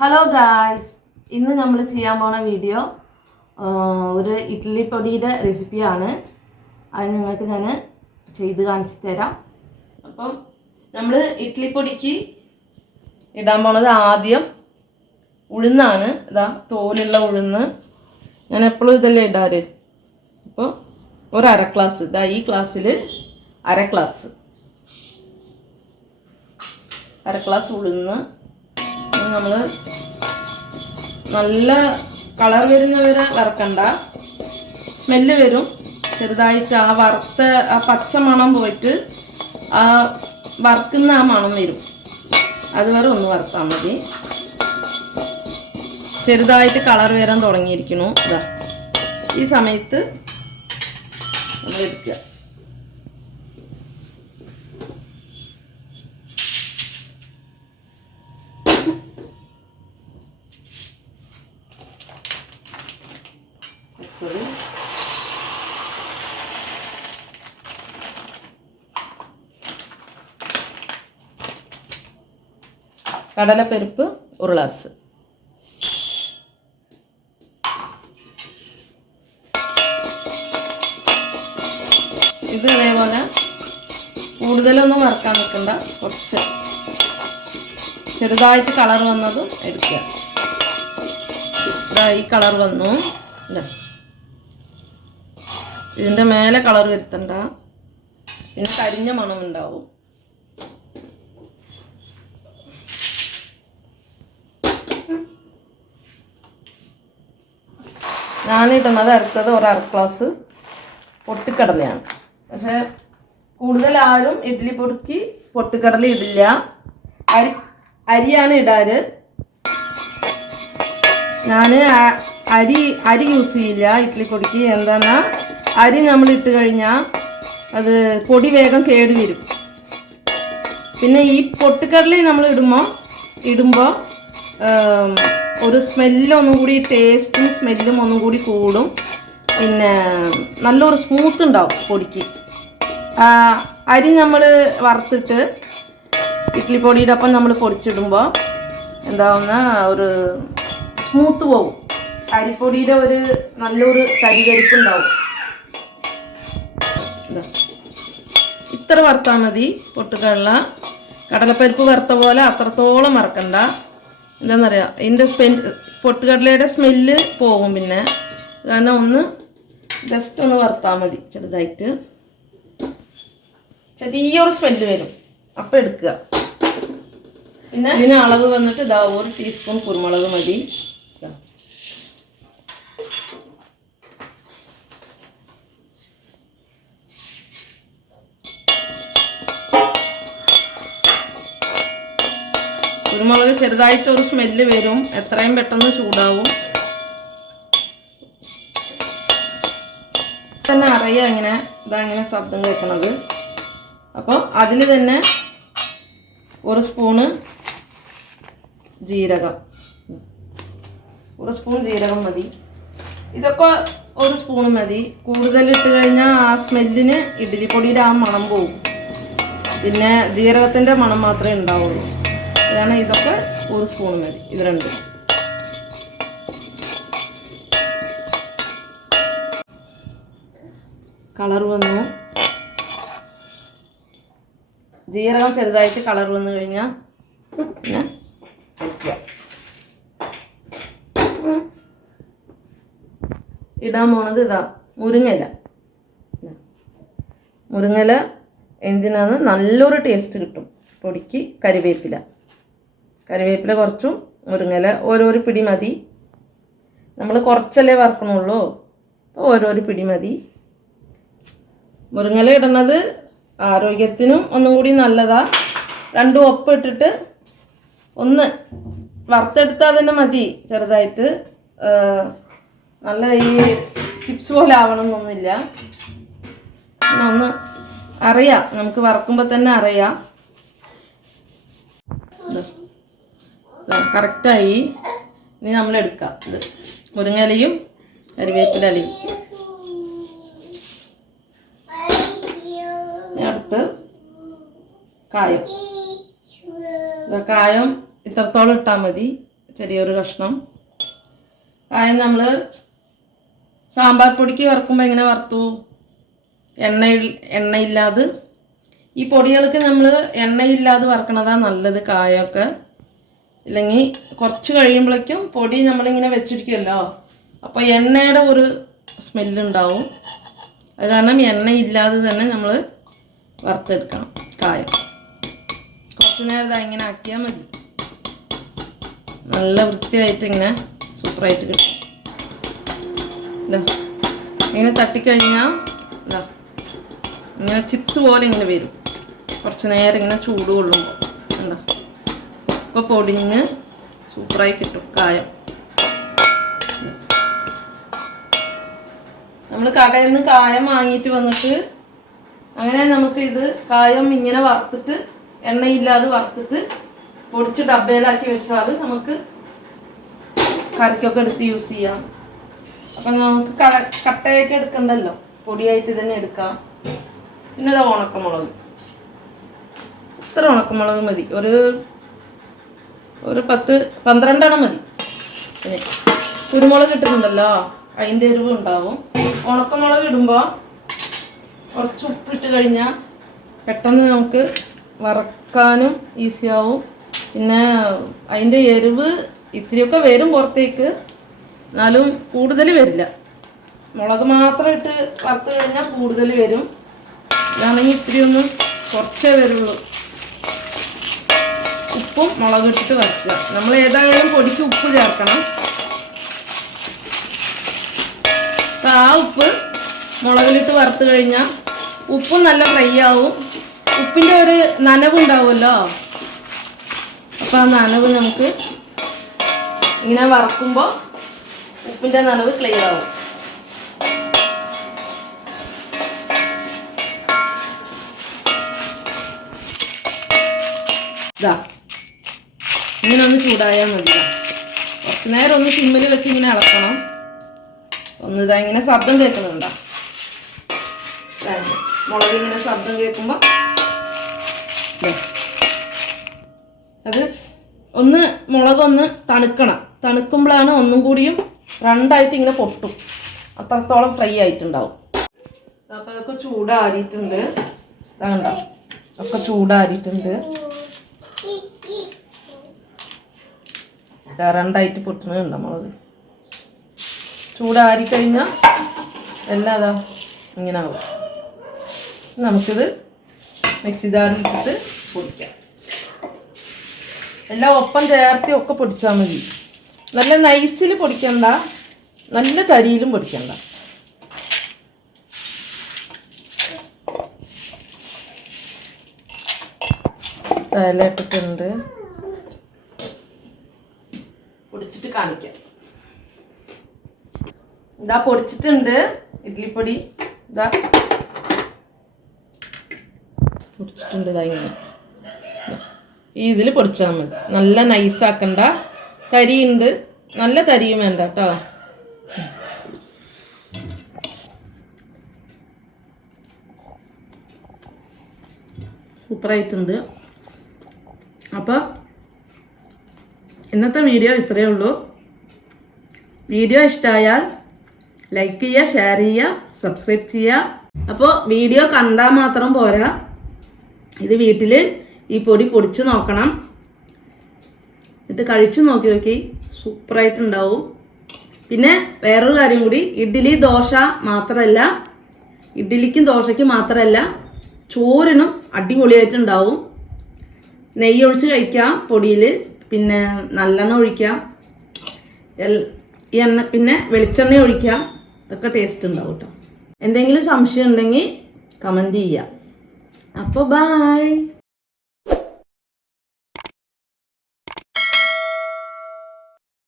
Hello guys, ഇന്ന് നമ്മൾ ചെയ്യാൻ പോണ വീഡിയോ ഒരു ഇഡ്ഡലി പൊടിയുടെ റെസിപ്പിയാണ്. അത് നിങ്ങൾക്ക് ഞാൻ ചെയ്ത് കാണിച്ചു തരാം. അപ്പം നമ്മൾ ഇഡ്ഡലി പൊടിക്ക് ഇടാൻ പോണത് ആദ്യം ഉഴുന്നാണ്. ഇതാ തോലുള്ള ഉഴുന്ന്. ഞാൻ എപ്പോഴും ഇതല്ലേ ഇടാറ്. അപ്പോൾ ഒരു അര ഗ്ലാസ്, ഇതാ ഈ ഗ്ലാസ്സിൽ അര ഗ്ലാസ് ഉഴുന്ന് നമ്മൾ നല്ല കളർ വരുന്നവരെ വറക്കണ്ട. സ്മെല്ല് വരും ചെറുതായിട്ട്. ആ വറുത്ത ആ പച്ച മണം പോയിട്ട് ആ വറുക്കുന്ന ആ മണം വരും. അതുവരെ ഒന്ന് വറുത്താൽ മതി. ചെറുതായിട്ട് കളർ വരാൻ തുടങ്ങിയിരിക്കുന്നു. ഇതാ ഈ സമയത്ത് എടുക്കുക. കടലപ്പരിപ്പ് ഒരു ഗ്ലാസ്. ഇത് അതേപോലെ കൂടുതലൊന്നും വറുക്കാൻ നിൽക്കണ്ട. കുറച്ച് ചെറുതായിട്ട് കളർ വന്നത് എടുക്കുക. ഈ കളർ വന്നു. ഇതിൻ്റെ മേലെ കളർ വരുത്തണ്ട, പിന്നെ കരിഞ്ഞ മണം ഉണ്ടാവും. ഞാനിടുന്നത് അടുത്തത് ഒരു അര ഗ്ലാസ് പൊട്ടിക്കടലയാണ്. പക്ഷെ കൂടുതൽ ആരും ഇഡ്ഡലി പൊടിക്ക് പൊട്ടിക്കടല ഇടില്ല. അരിയാണ് ഇടാറ്. ഞാൻ അരി യൂസ് ചെയ്യില്ല ഇഡ്ഡലി പൊടിക്ക്. എന്താണെന്നാൽ അരി നമ്മൾ ഇട്ട് കഴിഞ്ഞാൽ അത് പൊടി വേഗം കേട് വരും. പിന്നെ ഈ പൊട്ടിക്കടല നമ്മൾ ഇടുമ്പോൾ ഒരു സ്മെല്ലൊന്നും കൂടി, ടേസ്റ്റും സ്മെല്ലും ഒന്നും കൂടി കൂടും. പിന്നെ നല്ലൊരു സ്മൂത്ത് ഉണ്ടാവും പൊടിക്ക്. അരി നമ്മൾ വറുത്തിട്ട് ഇഡ്ഡലി പൊടിയുടെ ഒപ്പം നമ്മൾ പൊടിച്ചിടുമ്പോൾ എന്താവുന്ന ഒരു സ്മൂത്ത് പോകും. അരിപ്പൊടിയുടെ ഒരു നല്ലൊരു കരികരിപ്പുണ്ടാവും. ഇത്ര വറുത്താൽ മതി. പൊട്ടുകടല കടലപ്പരിപ്പ് വറുത്ത പോലെ അത്രത്തോളം വറക്കണ്ട. എന്താണെന്നറിയാം, ഇതിൻ്റെ പൊട്ടുകടലയുടെ സ്മെല്ല് പോകും. പിന്നെ കാരണം ഒന്ന് ജസ്റ്റ് ഒന്ന് വറുത്താൽ മതി. ചെറുതായിട്ട് ചെറിയൊരു സ്മെല്ല് വരും, അപ്പം എടുക്കുക. പിന്നെ ഇതിന് അളവ് വന്നിട്ട് ഇതാ 1 ടീസ്പൂൺ കുരുമുളക് മതി. കുരുമുളക് ചെറുതായിട്ടൊരു സ്മെല്ല് വരും. എത്രയും പെട്ടെന്ന് ചൂടാവും. തന്നെ അറിയാം ഇങ്ങനെ ഇങ്ങനെ ശബ്ദം കേൾക്കണത്. അപ്പോൾ അതിൽ തന്നെ 1 സ്പൂണ് ജീരകം, 1 സ്പൂൺ ജീരകം മതി. ഇതൊക്കെ 1 സ്പൂൺ മതി. കൂടുതലിട്ട് കഴിഞ്ഞാൽ ആ സ്മെല്ലിന് ഇഡ്ഡലി പൊടിയുടെ ആ മണം പോകും. പിന്നെ ജീരകത്തിൻ്റെ മണം മാത്രമേ ഉണ്ടാവുള്ളൂ. കാരണം ഇതൊക്കെ 1 സ്പൂൺ മതി. ഇത് രണ്ടും കളർ വന്നു. ജീരകം ചെറുതായിട്ട് കളർ വന്നു കഴിഞ്ഞാൽ പിന്നെ വയ്ക്കുക. ഇടാൻ പോണത് ഇതാ മുരിങ്ങയില. മുരിങ്ങയില എന്തിനാണ് നല്ലൊരു ടേസ്റ്റ് കിട്ടും പൊടിക്ക്. കരിവേപ്പില കുറച്ചും മുരിങ്ങയില ഓരോരോ പിടി മതി. നമ്മൾ കുറച്ചല്ലേ വറക്കണുള്ളൂ, ഓരോരോ പിടി മതി. മുരിങ്ങയില ഇടുന്നത് ആരോഗ്യത്തിനും ഒന്നും കൂടി നല്ലതാ. 2 ഒപ്പം ഇട്ടിട്ട് ഒന്ന് വറുത്തെടുത്താൽ തന്നെ മതി. ചെറുതായിട്ട് നല്ല ഈ ചിപ്സ് പോലെ ആവണമെന്നൊന്നുമില്ല. ഒന്ന് അറിയാം, നമുക്ക് വറക്കുമ്പോൾ തന്നെ അറിയാം. കറക്റ്റായി. ഇനി നമ്മൾ എടുക്കാം ഇത് മുരിങ്ങയിലയും കരിവേപ്പിലയും. അടുത്ത് കായം. കായം ഇത്രത്തോളം ഇട്ടാൽ മതി. ചെറിയൊരു കഷ്ണം. കായം നമ്മൾ സാമ്പാർ പൊടിക്ക് വറുക്കുമ്പോൾ എങ്ങനെ വറുത്തു? എണ്ണയില്ലാതെ. ഈ പൊടികൾക്ക് നമ്മൾ എണ്ണയില്ലാതെ വറുക്കണതാണ് നല്ലത്. കായമൊക്കെ ഇല്ലെങ്കിൽ കുറച്ച് കഴിയുമ്പോഴേക്കും പൊടി നമ്മളിങ്ങനെ വെച്ചിരിക്കുമല്ലോ, അപ്പോൾ എണ്ണയുടെ ഒരു സ്മെല്ലുണ്ടാവും. അത് കാരണം എണ്ണയില്ലാതെ തന്നെ നമ്മൾ വറുത്തെടുക്കണം കായം. കുറച്ച് നേരം ഇങ്ങനെ ആക്കിയാൽ മതി. നല്ല വൃത്തിയായിട്ട് ഇങ്ങനെ സൂപ്പറായിട്ട് കിട്ടും. ഇതാ ഇങ്ങനെ തട്ടിക്കഴിഞ്ഞാൽ ഇതാ ഇങ്ങനെ ചിപ്സ് പോലെ ഇങ്ങനെ വരും. കുറച്ച് നേരം ഇങ്ങനെ ചൂട് കൊള്ളുമ്പോൾ ഉണ്ടോ, ഇപ്പോൾ പൊടിഞ്ഞ് സൂപ്പറായി കിട്ടും കായം. നമ്മൾ കടയിൽ നിന്ന് കായം വാങ്ങിയിട്ട് വന്നിട്ട് അങ്ങനെ നമുക്ക് ഇത് കായം ഇങ്ങനെ വറുത്തിട്ട് എണ്ണയില്ലാതെ വറുത്തിട്ട് പൊടിച്ച് ഡബ്ബയിലാക്കി വെച്ചാൽ നമുക്ക് കറിക്കൊക്കെ എടുത്ത് യൂസ് ചെയ്യാം. അപ്പം നമുക്ക് കട്ടയായിട്ട് എടുക്കണ്ടല്ലോ, പൊടിയായിട്ട് തന്നെ എടുക്കാം. പിന്നെ അത് ഉണക്കമുളക്, ഇത്ര ഉണക്കമുളക് മതി. ഒരു 10-12 മതി. പിന്നെ കുരുമുളക് ഇട്ടിട്ടുണ്ടല്ലോ, അതിൻ്റെ എരിവ് ഉണ്ടാവും. ഉണക്കമുളക് ഇടുമ്പോൾ കുറച്ച് ഉപ്പിട്ട് കഴിഞ്ഞാൽ പെട്ടെന്ന് നമുക്ക് വറക്കാനും ഈസിയാവും. പിന്നെ അതിൻ്റെ എരിവ് ഇത്തിരിയൊക്കെ വരും പുറത്തേക്ക്, എന്നാലും കൂടുതൽ വരില്ല. മുളക് മാത്രം ഇട്ട് വറുത്ത് കഴിഞ്ഞാൽ കൂടുതൽ വരും. ഇതാണെങ്കിൽ ഇത്തിരിയൊന്നും കുറച്ചേ വരുള്ളൂ. ഉപ്പും മുളക് ഇട്ടിട്ട് വറുക്കുക. നമ്മൾ ഏതായാലും പൊടിക്ക് ഉപ്പ് ചേർക്കണം. ആ ഉപ്പ് മുളകിലിട്ട് വറുത്ത് കഴിഞ്ഞാൽ ഉപ്പും നല്ല ഫ്രൈ ആവും. ഉപ്പിൻ്റെ ഒരു നനവുണ്ടാവുമല്ലോ, അപ്പോൾ ആ നനവ് നമുക്ക് ഇങ്ങനെ വറക്കുമ്പോൾ ഉപ്പിൻ്റെ നനവ് ക്ലിയർ ആവും. ഇതാ ഇങ്ങനെ ഒന്ന് ചൂടായാൽ മതി. കുറച്ച് നേരം ഒന്ന് സിമ്മിൽ വെച്ച് ഇങ്ങനെ ഇളക്കണം. ഇതാ ഇങ്ങനെ ശബ്ദം കേൾക്കുന്നുണ്ടോ? മുളക് ഇങ്ങനെ ശബ്ദം കേൾക്കുമ്പോൾ അത് ഒന്ന് മുളകൊന്ന് തണുക്കണം. തണുക്കുമ്പോഴാണ് ഒന്നും കൂടിയും രണ്ടായിട്ട് ഇങ്ങനെ പൊട്ടും. അത്രത്തോളം ഫ്രൈ ആയിട്ടുണ്ടാവും. അപ്പോൾ അതൊക്കെ ചൂടാറിയിട്ടുണ്ട്. കണ്ടോ, ഒക്കെ ചൂടാറിയിട്ടുണ്ട്. രണ്ടായിട്ട് പൊട്ടുന്നുണ്ടോ മുളക്? ചൂടാറിക്കഴിഞ്ഞാൽ എല്ലാം അതാ ഇങ്ങനെ ആവും. നമുക്കിത് മിക്സി ജാറിൽ ഇട്ടിട്ട് പൊടിക്കാം. എല്ലാം ഒപ്പം ചേർത്തി ഒക്കെ പൊടിച്ചാൽ മതി. നല്ല നൈസിൽ പൊടിക്കണ്ട, നല്ല തരിയിലും പൊടിക്കണ്ട. ഇട്ടിട്ടുണ്ട്, പൊടിച്ചിട്ട് കാണിക്കാം. ഇതാ പൊടിച്ചിട്ടുണ്ട് ഇഡ്ഡലിപ്പൊടി. ഇതാ പൊടിച്ചിട്ടുണ്ട്. ഇതാ ഇങ്ങനെ ഇതിൽ പൊടിച്ചാൽ മതി. നല്ല നൈസാക്കണ്ട. തരിയുണ്ട്, നല്ല തരിയും വേണ്ട കേട്ടോ. സൂപ്പറായിട്ടുണ്ട്. അപ്പോൾ ഇന്നത്തെ വീഡിയോ ഇത്രയേ ഉള്ളൂ. വീഡിയോ ഇഷ്ടമായാൽ ലൈക്ക് ചെയ്യുക, ഷെയർ ചെയ്യുക, സബ്സ്ക്രൈബ് ചെയ്യുക. അപ്പോൾ വീഡിയോ കണ്ടാൽ മാത്രം പോരാ, ഇത് വീട്ടിൽ ഈ പൊടി പൊടിച്ച് നോക്കണം. എന്നിട്ട് കഴിച്ചു നോക്കി സൂപ്പറായിട്ടുണ്ടാവും. പിന്നെ വേറൊരു കാര്യം കൂടി, ഇഡ്ഡലി ദോശ മാത്രമല്ല, ഇഡ്ഡലിക്കും ദോശയ്ക്കും മാത്രമല്ല, ചോറിനും അടിപൊളിയായിട്ടുണ്ടാവും. നെയ്യ് ഒഴിച്ച് കഴിക്കാം പൊടിയിൽ, പിന്നെ നല്ലെണ്ണ ഒഴിക്കാം, പിന്നെ വെളിച്ചെണ്ണ ഒഴിക്കാം. ഇതൊക്കെ ടേസ്റ്റ് ഉണ്ടാവും കേട്ടോ. എന്തെങ്കിലും സംശയം ഉണ്ടെങ്കിൽ കമൻറ്റ് ചെയ്യാം. അപ്പോൾ ബൈ.